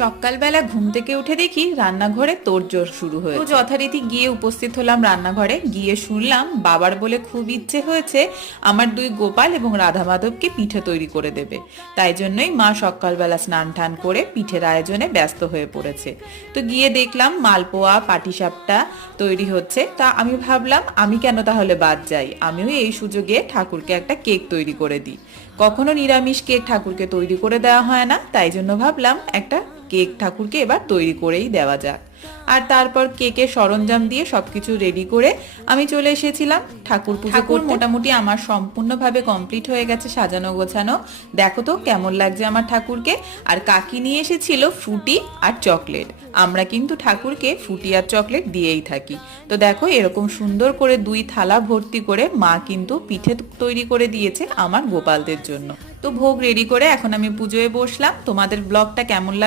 সকালবেলা ঘুম থেকে উঠে দেখি রান্নাঘরে তোড়জোড় শুরু হয়েছে। তো যথারীতি গিয়ে উপস্থিত হলাম রান্নাঘরে, গিয়ে শুনলাম বাবার বলে খুব ইচ্ছে হয়েছে আমার দুই গোপাল এবং রাধা মাধবকে পিঠে তৈরি করে দেবে। তাই জন্যই মা সকালবেলা স্নান টান করে পিঠের আয়োজনে ব্যস্ত হয়ে পড়েছে। তো গিয়ে দেখলাম মালপোয়া পাটিসাপটা তৈরি হচ্ছে। তা আমি ভাবলাম আমি কেন তাহলে বাদ যাই, আমিও এই সুযোগে ঠাকুরকে একটা কেক তৈরি করে দিই। কখনো নিরামিষ কেক ঠাকুরকে তৈরি করে দেওয়া হয় না, তাই জন্য ভাবলাম একটা কেক ঠাকুরকে এবার তৈরি করেই দেওয়া যাক। আর তারপর কেকের সরঞ্জাম দিয়ে সবকিছু রেডি করে আমি চলে এসেছিলাম ঠাকুর পুজো করতে। মোটামুটি আমার সম্পূর্ণভাবে কমপ্লিট হয়ে গেছে সাজানো গোছানো। দেখো তো কেমন লাগছে আমার ঠাকুরকে। আর কাকি নিয়ে এসেছিল ফ্রুটি আর চকলেট। আমরা কিন্তু ঠাকুরকে ফ্রুটি আর চকলেট দিয়েই থাকি। তো দেখো এরকম সুন্দর করে দুই থালা ভর্তি করে মা কিন্তু পিঠে তৈরি করে দিয়েছে আমার গোপালদের জন্য। তো ভোগ রেডি করে এখন আমি পুজোয় বসলাম। তোমাদের ব্লগটা কেমন লাগলো